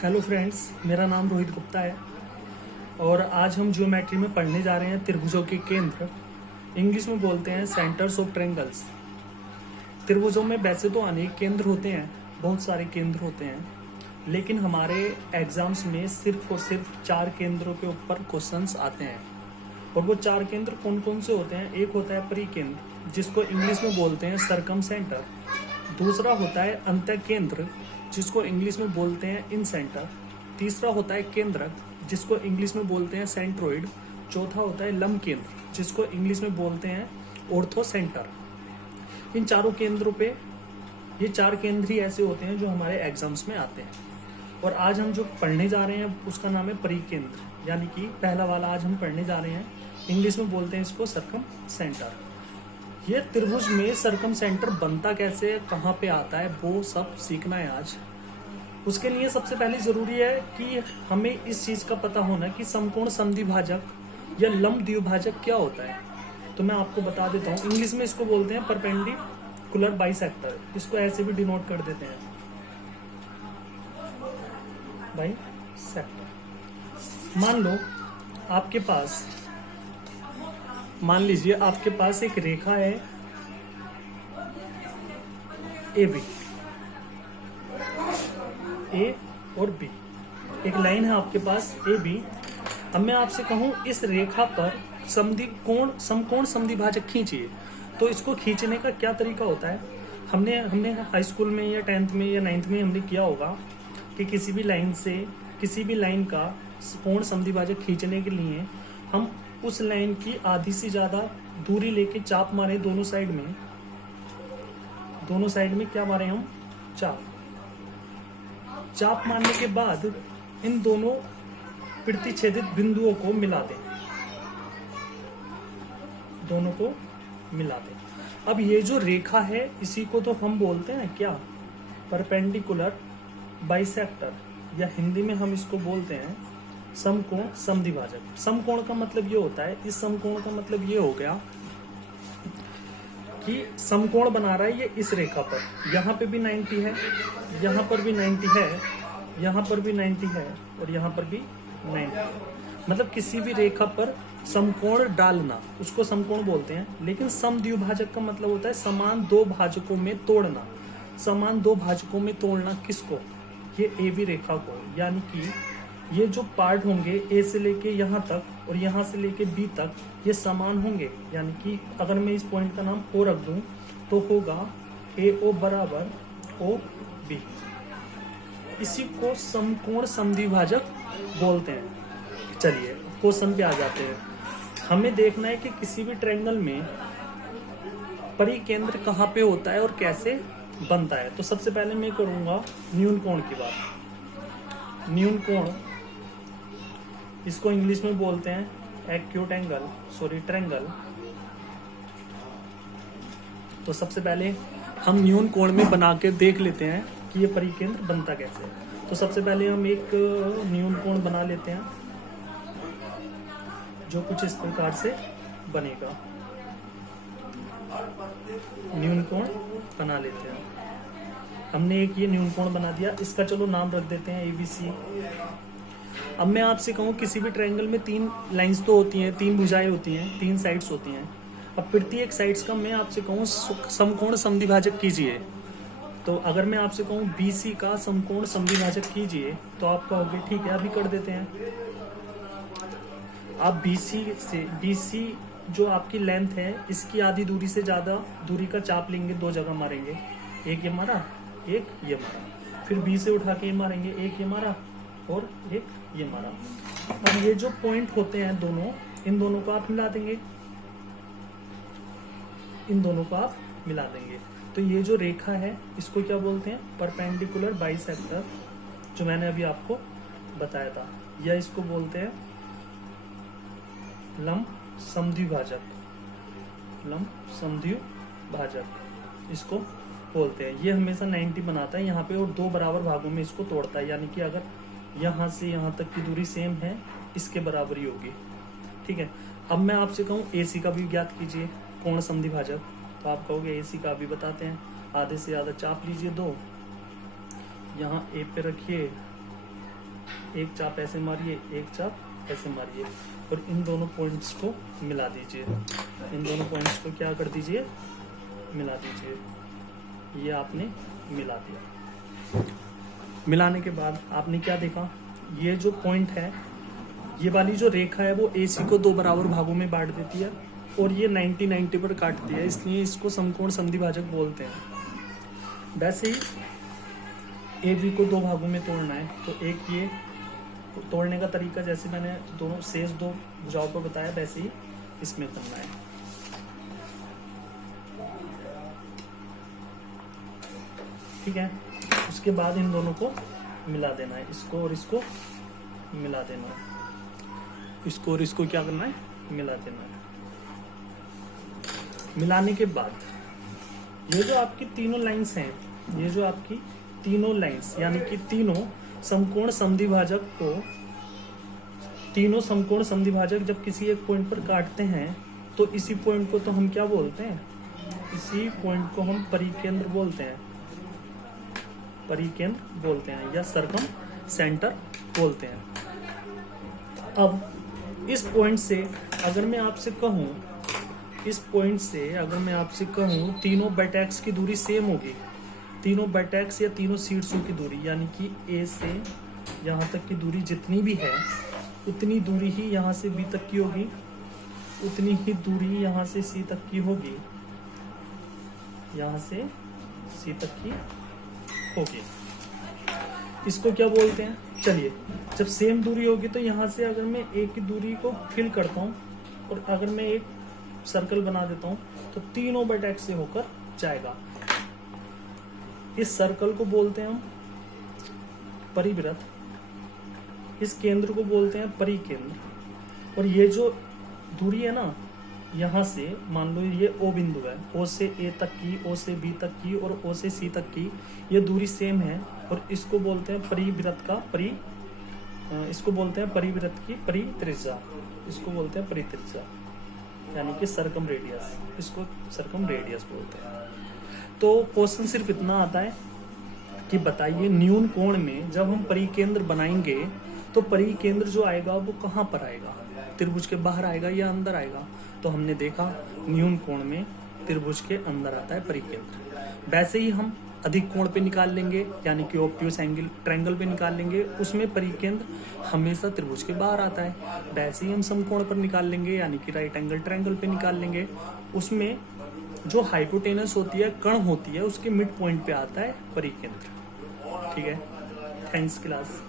Hello friends, मेरा नाम रोहित गुप्ता है और आज हम ज्योमेट्री में पढ़ने जा रहे हैं त्रिभुजों के केंद्र। इंग्लिश में बोलते हैं सेंटर्स ऑफ ट्रायंगल्स। त्रिभुजों में वैसे तो अनेक केंद्र होते हैं, बहुत सारे केंद्र होते हैं, लेकिन हमारे एग्जाम्स में सिर्फ और सिर्फ 4 केंद्रों के ऊपर क्वेश्चंस आते हैं। और वो 4 केंद्र कौन कौन से होते हैं? एक होता है परिकेंद्र, जिसको इंग्लिश में बोलते हैं सरकम सेंटर। दूसरा होता है अंतः केंद्र, जिसको इंग्लिश में बोलते हैं इन सेंटर। तीसरा होता है केंद्रक, जिसको इंग्लिश में बोलते हैं सेंट्रोइड। चौथा होता है लंब केंद्र, जिसको इंग्लिश में बोलते हैं ऑर्थो सेंटर। इन चारों केंद्रों पे ये 4 केंद्र ही ऐसे होते हैं जो हमारे एग्जाम्स में आते हैं। और आज हम जो पढ़ने जा रहे हैं उसका नाम है परिकेंद्र, यानी कि पहला वाला आज हम पढ़ने जा रहे हैं। इंग्लिश में बोलते हैं इसको सरकम सेंटर। ये त्रिभुज में सरकम सेंटर बनता कैसे, कहाँ पे आता है, वो सब सीखना है आज। उसके लिए सबसे पहले जरूरी है कि हमें इस चीज का पता होना कि समकोण समद्विभाजक या लंब द्विभाजक क्या होता है। तो मैं आपको बता देता हूँ। इंग्लिश में इसको बोलते हैं परपेंडिकुलर बाइसेक्टर। इसको ऐसे भी डिनोट कर देते हैं, बाइसेक्टर। मान लीजिए आपके पास एक रेखा है ए और बी, एक लाइन है आपके पास ए बी। अब मैं आपसे कहूं इस रेखा पर समकोण समद्विभाजक खींचिए, तो इसको खींचने का क्या तरीका होता है? हमने हाई स्कूल में या 10th में या 9th में हमने किया होगा कि किसी भी लाइन का कोण समद्विभाजक खींचने के लिए हम उस लाइन की आधी से ज्यादा दूरी लेके चाप मारे दोनों साइड में क्या मारे हम? चाप मारने के बाद इन दोनों प्रतिच्छेदित बिंदुओं को मिला दें। अब ये जो रेखा है इसी को तो हम बोलते हैं क्या? परपेंडिकुलर बाइसेक्टर, या हिंदी में हम इसको बोलते हैं समकोण समद्विभाजक। समकोण का मतलब ये होता है, इस समकोण का मतलब ये हो गया कि समकोण बना रहा है ये इस रेखा पर। यहाँ पे भी 90 है, यहाँ पर भी 90 है, यहाँ पर भी 90 है और यहाँ पर भी 90 है। मतलब किसी भी रेखा पर समकोण डालना, उसको समकोण बोलते हैं। लेकिन समद्विभाजक का मतलब होता है समान 2 भाजकों में तोड़ना। समान 2 भाजकों में तोड़ना किसको? ये ए बी रेखा को। यानी कि ये जो पार्ट होंगे ए से लेके यहाँ तक और यहाँ से लेके बी तक, ये समान होंगे। यानी कि अगर मैं इस पॉइंट का नाम ओ रख दूं तो होगा ए ओ बराबर ओ बी। इसी को समकोण समद्विभाजक बोलते हैं। चलिए क्वेश्चन पे आ जाते हैं। हमें देखना है कि किसी भी ट्रायंगल में परिकेंद्र कहाँ पे होता है और कैसे बनता है। तो सबसे पहले मैं करूंगा न्यून कोण की बात। न्यून कोण, इसको इंग्लिश में बोलते हैं एक्यूट एंगल, ट्रायंगल। तो सबसे पहले हम न्यून कोण में बना के देख लेते हैं कि ये परिकेंद्र बनता कैसे है। तो सबसे पहले हम एक न्यून कोण बना लेते हैं जो कुछ इस प्रकार से बनेगा। न्यून कोण बना लेते हैं। हमने एक ये न्यून कोण बना दिया, इसका चलो नाम रख देते हैं ABC। अब मैं आपसे कहूँ किसी भी ट्रायंगल में 3 लाइंस तो होती हैं, 3 भुजाएं होती हैं, 3 साइड्स होती हैं। अब प्रत्येक साइड्स का मैं आपसे कहूँ समकोण समद्विभाजक कीजिए, तो अगर मैं आपसे कहूँ BC का समकोण समद्विभाजक कीजिए तो आप कहोगे ठीक है अभी कर देते हैं। आप BC जो आपकी लेंथ है इसकी आधी दूरी से ज्यादा दूरी का चाप लेंगे, 2 जगह मारेंगे, एक ये मारा, एक ये मारा, फिर B से उठा के ये मारेंगे, एक ये मारा और एक ये मारा। अब ये जो पॉइंट होते हैं दोनों, इन दोनों को आप मिला देंगे। तो ये जो रेखा है इसको क्या बोलते हैं? परपेंडिकुलर बाइसेक्टर, जो मैंने अभी आपको बताया था। या इसको बोलते हैं लंब समद्विभाजक इसको बोलते हैं। ये हमेशा 90 बनाता है यहाँ पे और 2 बराबर भागों में इसको तोड़ता है। यानी कि अगर यहाँ से यहाँ तक की दूरी सेम है, इसके बराबर ही होगी। ठीक है। अब मैं आपसे कहूँ AC का भी ज्ञात कीजिए कोण समद्विभाजक, तो आप कहोगे AC का भी बताते हैं। आधे से ज्यादा चाप लीजिए 2 यहाँ ए पे रखिए, एक चाप ऐसे मारिए, एक चाप ऐसे मारिए और इन दोनों पॉइंट्स को मिला दीजिए। इन दोनों पॉइंट्स को क्या कर दीजिए, मिला दीजिए। ये आपने मिला दिया। मिलाने के बाद आपने क्या देखा, ये जो पॉइंट है, ये वाली जो रेखा है वो AC को 2 बराबर भागों में बांट देती है और ये 90-90 पर काटती है, इसलिए इसको समकोण संधिभाजक बोलते हैं। वैसे ही AB को 2 भागों में तोड़ना है, तो एक ये तोड़ने का तरीका जैसे मैंने दोनों शेष 2 भुजाओं पर बताया, वैसे ही इसमें करना है। ठीक है, उसके बाद इन दोनों को मिला देना है, इसको और इसको मिला देना है, इसको और इसको क्या करना है, मिला देना है। मिलाने के बाद ये जो आपकी तीनों लाइंस हैं, ये जो आपकी तीनों लाइंस यानी कि तीनों समकोण संधिभाजक को, तीनों समकोण संधिभाजक जब किसी एक पॉइंट पर काटते हैं तो इसी पॉइंट को तो हम क्या बोलते हैं, इसी पॉइंट को हम परिकेंद्र बोलते हैं, परिकेंद्र बोलते हैं या सर्कम सेंटर बोलते हैं। अब इस पॉइंट से अगर मैं आपसे कहूं, इस पॉइंट से अगर मैं आपसे कहूं तीनों वर्टेक्स की दूरी सेम होगी, तीनों वर्टेक्स या तीनों शीर्षों की दूरी यानी कि A से यहाँ तक की दूरी जितनी भी है उतनी दूरी ही यहाँ से B तक की होगी, उतनी ही दूरी यहाँ से C तक की होगी, यहाँ से C तक की होगी। इसको क्या बोलते हैं, चलिए जब सेम दूरी होगी तो यहाँ से अगर मैं एक की दूरी को फिल करता हूँ और अगर मैं एक सर्कल बना देता हूँ तो तीनों वर्टेक्स से होकर जाएगा। इस सर्कल को बोलते हैं हम परिवृत्त, इस केंद्र को बोलते हैं परिकेंद्र। और ये जो दूरी है ना, यहाँ से मान लो ये O बिंदु है, O से A तक की, O से B तक की और O से C तक की ये दूरी सेम है और इसको बोलते हैं परिवृत्त का इसको बोलते हैं परिवृत्त की परित्रिज्या, इसको बोलते हैं परित्रिज्या यानी कि सर्कम रेडियस, इसको सर्कम रेडियस बोलते हैं। तो क्वेश्चन सिर्फ इतना आता है कि बताइए न्यून कोण में जब हम परिकेंद्र बनाएंगे तो परिकेंद्र जो आएगा वो कहाँ पर आएगा, त्रिभुज के बाहर आएगा या अंदर आएगा। तो हमने देखा न्यून कोण में त्रिभुज के अंदर आता है परिकेंद्र। वैसे ही हम अधिक कोण पे निकाल लेंगे यानी कि ऑब्ट्यूस एंगल ट्रायंगल पे निकाल लेंगे, उसमें परिकेंद्र हमेशा त्रिभुज के बाहर आता है। वैसे ही हम समकोण पर निकाल लेंगे यानी कि राइट एंगल ट्रायंगल पे निकाल लेंगे, उसमें जो हाइपोटेनस होती है, कर्ण होती है, उसके मिड पॉइंट पे आता है परिकेंद्र। ठीक है, थैंक्स क्लास।